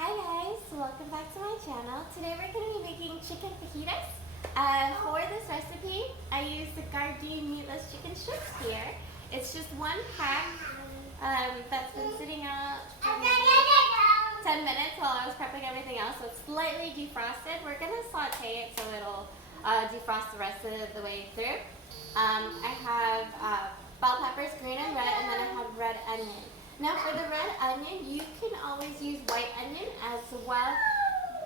Hi guys, welcome back to my channel. Today we're going to be making chicken fajitas. For this recipe, I used the Gardein Meatless Chik'n Strips here. It's just one pack that's been sitting out for 10 minutes while I was prepping everything else, so it's slightly defrosted. We're going to saute it so it'll defrost the rest of the way through. I have bell peppers, green and red, and then I have red onion. Now for the red onion, you can always use white onion as well.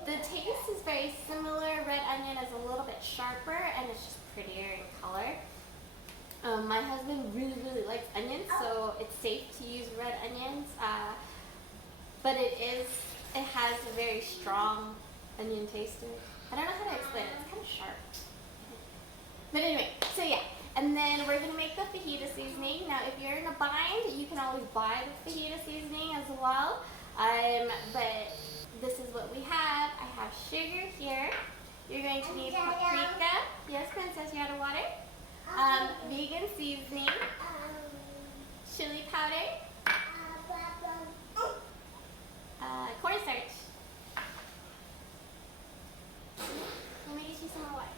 The taste is very similar. Red onion is a little bit sharper and it's just prettier in color. My husband really likes onions, so it's safe to use red onions. But it has a very strong onion taste to it. I don't know how to explain it. It's kind of sharp. But anyway, so yeah. And then we're going to make the fajita seasoning. Now, if you're in a bind, you can always buy the fajita seasoning as well. But this is what we have. I have sugar here. You're going to need paprika. Yes, Princess, you out of water? Vegan seasoning. Chili powder. Cornstarch. Let me get you some more water.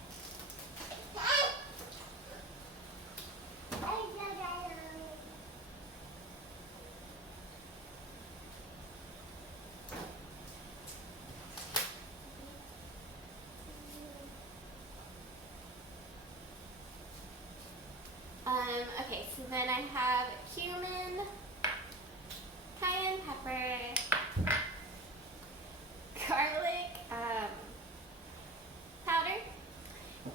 Okay, so then I have cumin, cayenne pepper, garlic powder,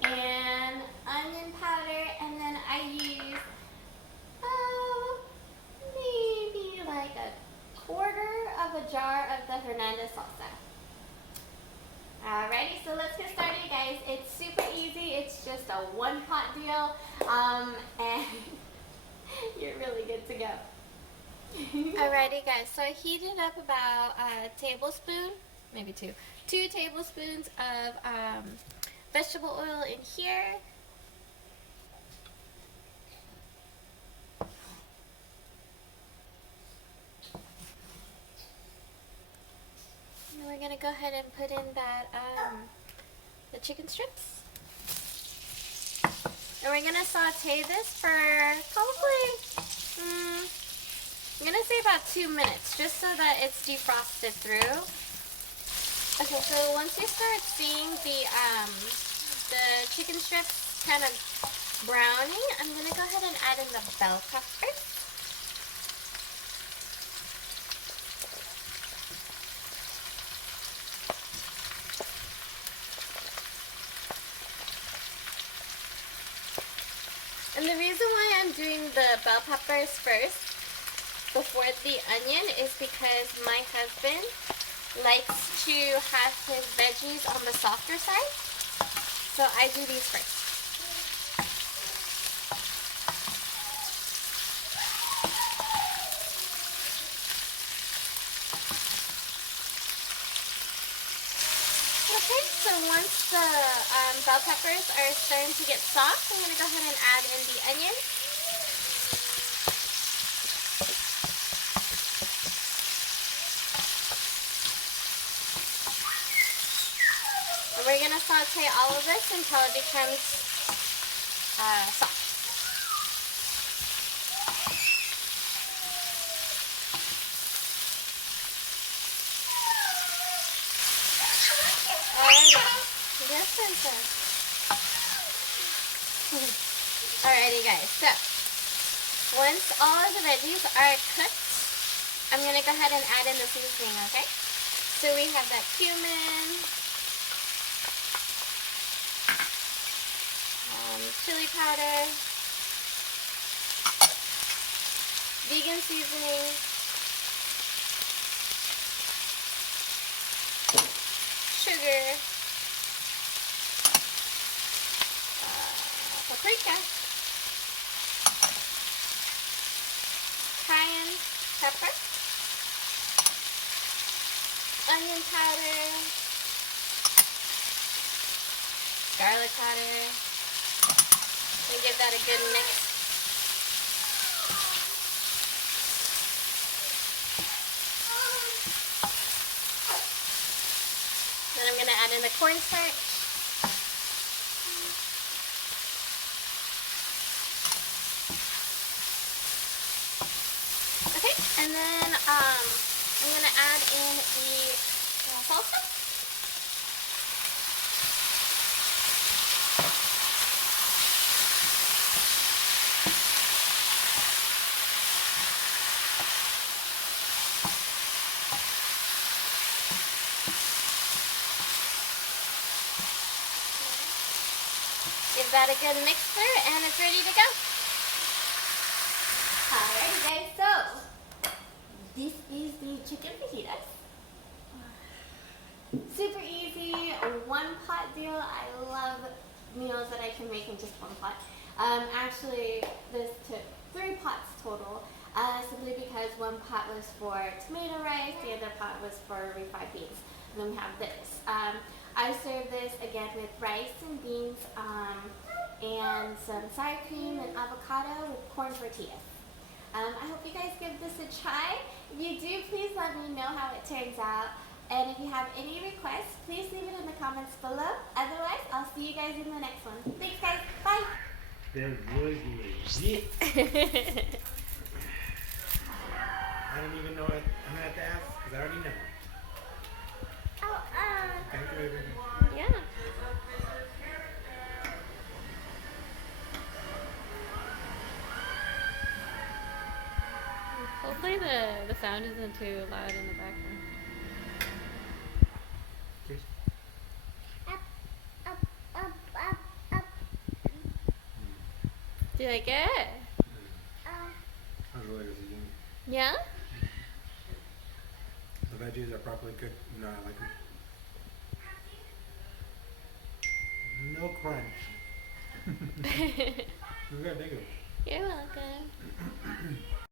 and onion powder, and then I use maybe like a quarter of a jar of the Herdez salsa. Alrighty, so let's get started, guys. It's super easy. It's just a one-pot deal, and you're really good to go. Alrighty, guys. So I heated up about a tablespoon, maybe two tablespoons of vegetable oil in here. We're gonna go ahead and put in that the chicken strips, and we're gonna saute this for probably I'm gonna say about 2 minutes, just so that it's defrosted through. Okay, so once you start seeing the chicken strips kind of browning, I'm gonna go ahead and add in the bell peppers. And the reason why I'm doing the bell peppers first before the onion is because my husband likes to have his veggies on the softer side. So I do these first. Okay, so once the bell peppers are starting to get soft, I'm going to go ahead and add in the onion. And we're going to saute all of this until it becomes soft. Yes, Princess. Alrighty, guys. So, once all of the veggies are cooked, I'm going to go ahead and add in the seasoning, okay? So we have that cumin, chili powder, vegan seasoning, sugar, paprika, cayenne pepper, onion powder, garlic powder. We give that a good mix. add in the cornstarch. Okay, and then I'm going to add in the salsa. Give that a good mixer and it's ready to go. Alright guys, so this is the chicken fajitas. Super easy, one pot deal. I love meals that I can make in just one pot. Actually, this took 3 pots total, simply because one pot was for tomato rice, the other pot was for refried beans. And then we have this. I serve this again with rice and beans and some sour cream and avocado with corn tortillas. I hope you guys give this a try. If you do, please let me know how it turns out. And if you have any requests, please leave it in the comments below. Otherwise, I'll see you guys in the next one. Thanks guys, bye! That was legit. I don't even know it. I'm gonna have to ask because I already know. Thank you, baby. Yeah. Hopefully the sound isn't too loud in the background. Cheers. Do you like it? Sounds really good. Yeah? The veggies are properly cooked. You know, I like them. No crunch. Good, thank you. You're welcome.